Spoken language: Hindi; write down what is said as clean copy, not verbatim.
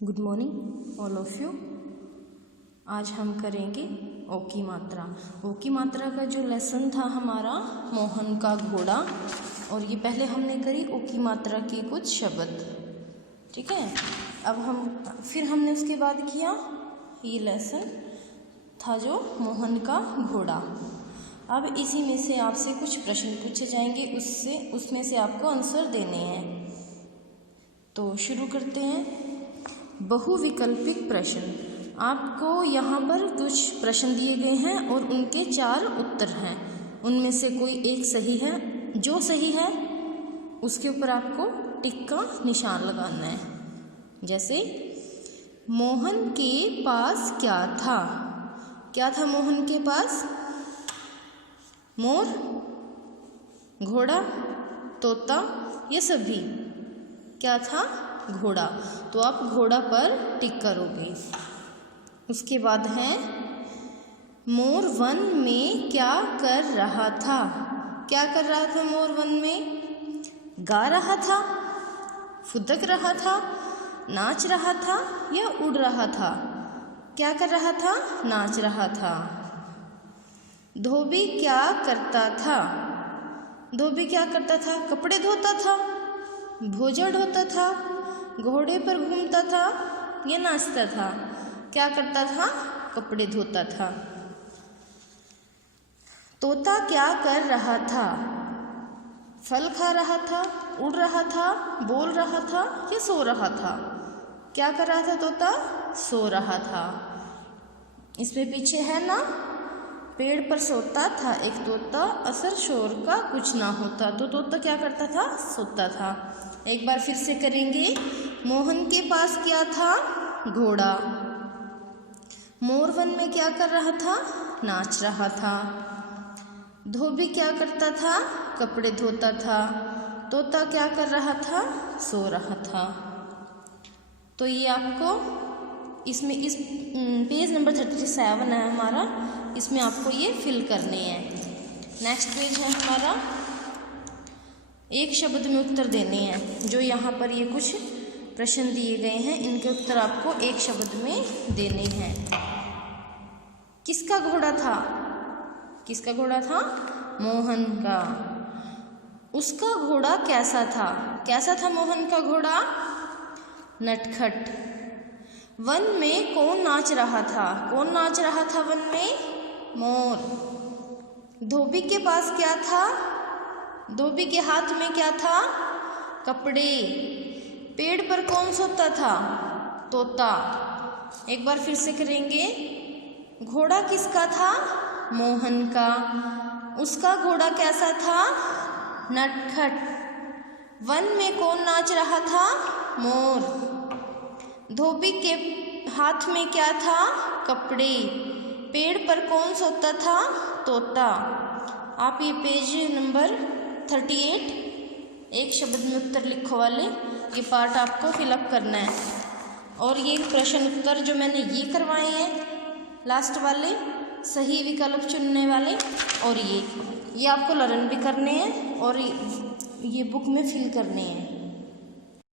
Good morning all of you. आज हम करेंगे ओ की मात्रा। ओ की मात्रा का जो लेसन था हमारा मोहन का घोड़ा, और ये पहले हमने करी ओ की मात्रा के कुछ शब्द, ठीक है। अब फिर हमने उसके बाद किया ये लेसन था जो मोहन का घोड़ा। अब इसी में से आपसे कुछ प्रश्न पूछे जाएंगे, उसमें से आपको आंसर देने हैं। तो शुरू करते हैं। बहुविकल्पिक प्रश्न। आपको यहाँ पर कुछ प्रश्न दिए गए हैं और उनके 4 उत्तर हैं। उनमें से कोई एक सही है। जो सही है उसके ऊपर आपको टिक का निशान लगाना है। जैसे मोहन के पास क्या था? क्या था मोहन के पास? मोर, घोड़ा, तोता, ये सभी। क्या था? घोड़ा। तो आप घोड़ा पर टिक करोगे। उसके बाद है मोर वन में क्या कर रहा था? क्या कर रहा था मोर वन में? गा रहा था, फुदक रहा था, नाच रहा था या उड़ रहा था? क्या कर रहा था? नाच रहा था। धोबी क्या करता था? धोबी क्या करता था? कपड़े धोता था, भोजन ढोता था, घोड़े पर घूमता था या नाचता था? क्या करता था? कपड़े धोता था। तोता क्या कर रहा था? फल खा रहा था, उड़ रहा था, बोल रहा था या सो रहा था? क्या कर रहा था तोता? सो रहा था। इसमें पीछे है ना, पेड़ पर सोता था एक तोता, असर शोर का कुछ ना होता। तो तोता क्या करता था? सोता था। एक बार फिर से करेंगे। मोहन के पास क्या था? घोड़ा। मोर वन में क्या कर रहा था? नाच रहा था। धोबी क्या करता था? कपड़े धोता था। तोता क्या कर रहा था? सो रहा था। तो ये आपको इसमें इस पेज नंबर 37 है हमारा, इसमें आपको ये फिल करने हैं। नेक्स्ट पेज है हमारा, एक शब्द में उत्तर देने हैं। जो यहाँ पर ये कुछ प्रश्न दिए गए हैं, इनके उत्तर आपको एक शब्द में देने हैं। किसका घोड़ा था? किसका घोड़ा था? मोहन का। उसका घोड़ा कैसा था? कैसा था मोहन का घोड़ा? नटखट। वन में कौन नाच रहा था? कौन नाच रहा था वन में? मोर। धोबी के पास क्या था? धोबी के हाथ में क्या था? कपड़े। पेड़ पर कौन सोता था? तोता। एक बार फिर से करेंगे। घोड़ा किसका था? मोहन का। उसका घोड़ा कैसा था? नटखट। वन में कौन नाच रहा था? मोर। धोबी के हाथ में क्या था? कपड़े। पेड़ पर कौन सोता था? तोता। आप ये पेज नंबर 38 एक शब्द में उत्तर लिखो वाले ये पार्ट आपको फिलअप करना है। और ये प्रश्न उत्तर जो मैंने ये करवाए हैं लास्ट वाले, सही विकल्प चुनने वाले, और ये आपको लर्न भी करने हैं और ये बुक में फिल करने हैं।